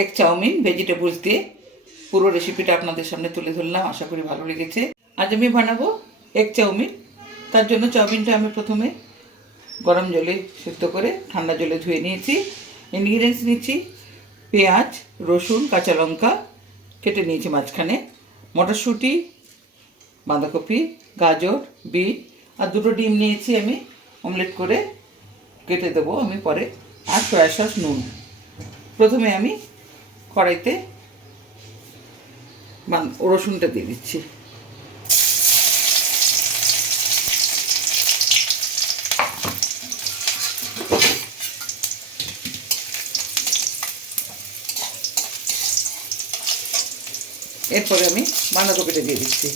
Egg chowmein vegetables দিয়ে পুরো রেসিপিটা আপনাদের সামনে তুলে ধরলাম, আশা করি ভালো লেগেছে। আজ আমি বানাবো এগ চাউমিন। তার জন্য চাউমিনটা আমি প্রথমে গরম জলে সেদ্ধ করে ঠান্ডা জলে ধুয়ে নিয়েছি। ইনগ্রিডিয়েন্টস নিচ্ছি, পেঁয়াজ, রসুন, কাঁচা লঙ্কা, কেটে নিয়েছি মাঝখানে। মটরশুঁটি, বাঁধাকপি, গাজর, বিট আর দুটো ডিম নিয়েছি আমি। অমলেট করে কেটে দেবো আমি পরে। আর সয়া সস নুন। প্রথমে আমি কড়াইতে রসুনটা দিয়ে দিচ্ছি। এরপরে আমি বাঁধাকপিটা দিয়ে দিচ্ছি।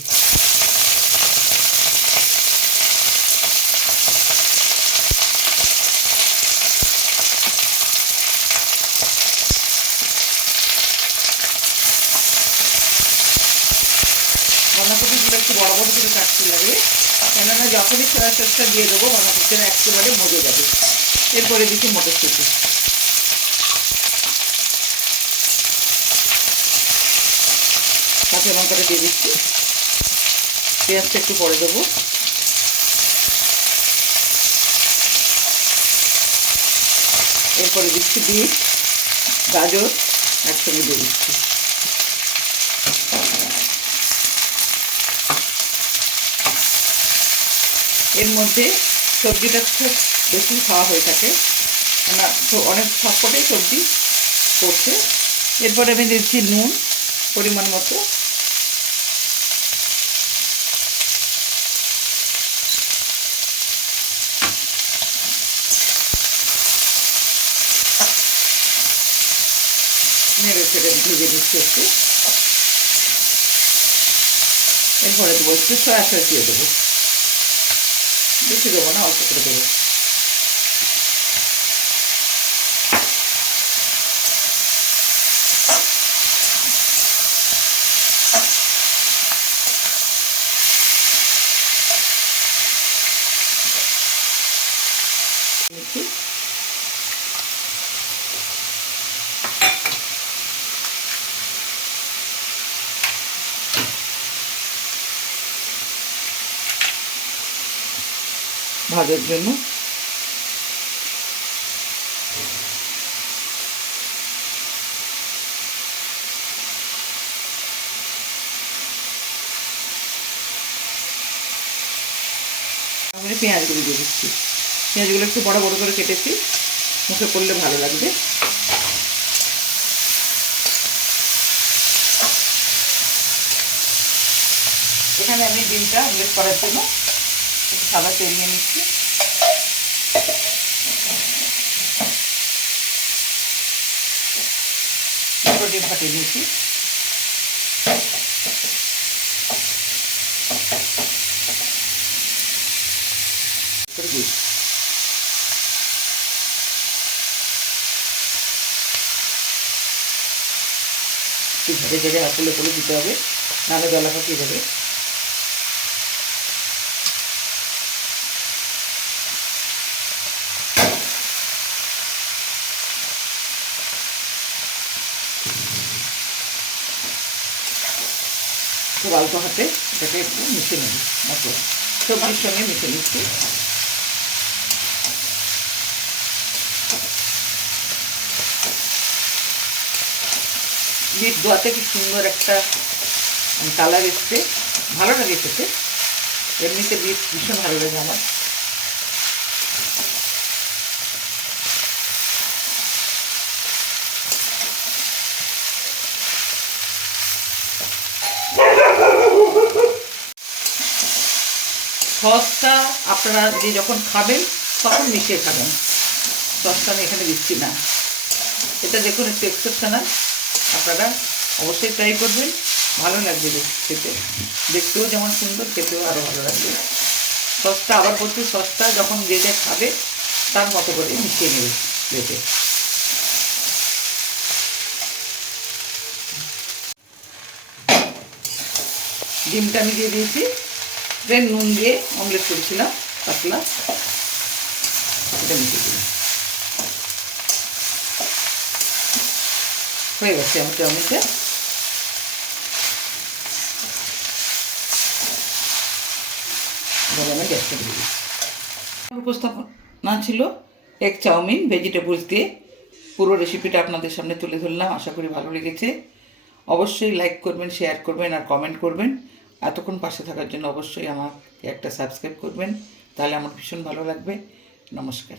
একটু বড় বড় করে কাটতে লাগে। কেননা যখনই সয়া সসটা দিয়ে দেবো বাঁধাকপিটা একেবারে মজে যাবে। এরপরে দিচ্ছি মটরশুঁটি। কাঁচা লঙ্কাটা দিয়ে দিচ্ছি। পেঁয়াজটা একটু পরে দেবো। এরপরে দিচ্ছি বিট, গাজর, একসঙ্গে দিয়ে দিচ্ছি। এর মধ্যে সবজিটা খুব বেশি খাওয়া হয়ে থাকে। তো অনেক সবকটাই সবজি করছে এরপরে আমি দিচ্ছি নুন পরিমাণ মতো। নেড়ে ফেড়ে ভেজে দিচ্ছি একটু। এরপরে দেবো একটু সয়া দিয়ে দেবো। বেশি দেবো না অল্প করে দেবো নিচ্ছি ভাজার জন্য। আমি পেঁয়াজগুলো দিয়ে দিচ্ছি। পেঁয়াজগুলো একটু বড় বড় করে কেটেছি। মুখে করলে ভালো লাগবে। এখানে আমি ডিমটা অমলেট করার জন্য সাদা তেল নিয়ে নিচ্ছি। দুটো ফাটিয়ে নিয়েছি। একটু ঝেড়ে ঝেড়ে হাতুলে করে দিতে হবে, নাহলে গলা পাকিয়ে যাবে। খুব অল্প হাতে এটাকে একটু মিশে নেব মশলা সবজির সঙ্গে মিশে নিচ্ছি। বিট দোয়াতে কি সুন্দর একটা কালার এসছে। ভালো লাগে খেতে। এমনিতে বিট ভীষণ ভালো লাগে আমার। সসটা আপনারা যে যখন খাবেন, তখন মিশিয়ে খাবেন। সসটা আমি এখানে দিচ্ছি না। এটা দেখুন একটু এক্সেপশনাল আপনারা অবশ্যই ট্রাই করবেন। ভালো লাগবে খেতে। দেখতেও যেমন সুন্দর, খেতেও আরও ভালো লাগবে। সসটা আবার বলছি, সসটা যখন যে যা খাবে, তার মতো করে মিশিয়ে নেবে প্লেটে ডিমটা আমি দিয়ে দিয়েছি। দেন নুন দিয়ে অমলেট করেছিলাম, পাতলা। হয়ে গেছে চাউমিনটা এবার আমি গ্যাসটা দিয়ে দিচ্ছি উপস্থাপনা ছিল, এক চাউমিন ভেজিটেবলস দিয়ে পুরো রেসিপিটা আপনাদের সামনে তুলে ধরলাম। আশা করি ভালো লেগেছে। অবশ্যই লাইক করবেন শেয়ার করবেন আর কমেন্ট করবেন। এতক্ষণ পাশে থাকার জন্য অবশ্যই আমাকে একটা সাবস্ক্রাইব করবেন, তাহলে আমার ভীষণ ভালো লাগবে। নমস্কার।